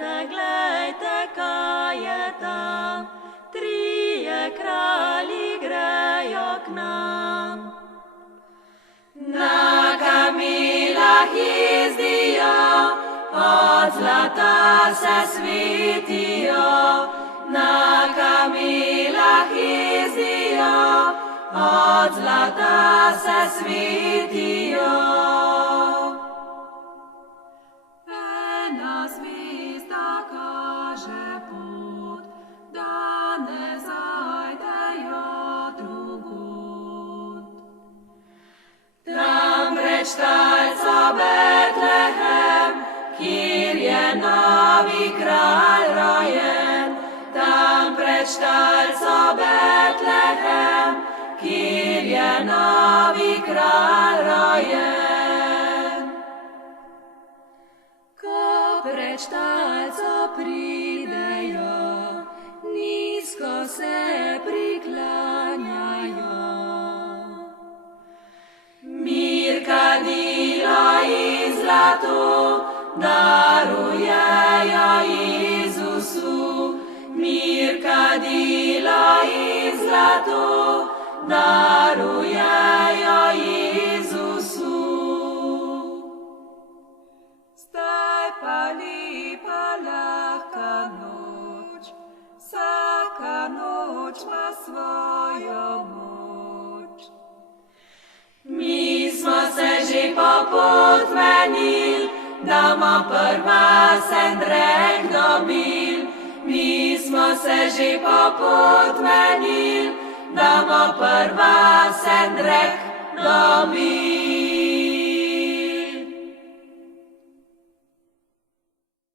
glejte, kaj je tam, trije kralji grejo k nam. Na kamilah jezdijo, od zlata se svetijo. Na kamilah jezdijo, od zlata se svetijo. Ena zvezda kaže pot, da ne zajdejo drugod. Tam pred štalco Betlehem, kjer je novi kralj rojen. Tam pred štalco Betlehem, kjer je novi kralj rojen. Ko pred štalco pridejo, nizko se priklanjajo. Mir, kadilo in zlato darujejo Jezusu. Mir, kadilo in zlato darujejo Jezusu. Zdaj pa lepa lahka noč, vsaka noč ima svojo moč. Mi smo se že popotmenili, da bomo prva sendrek dobil. Mi smo se že popotmenili, da bomo prva sendrek dobil.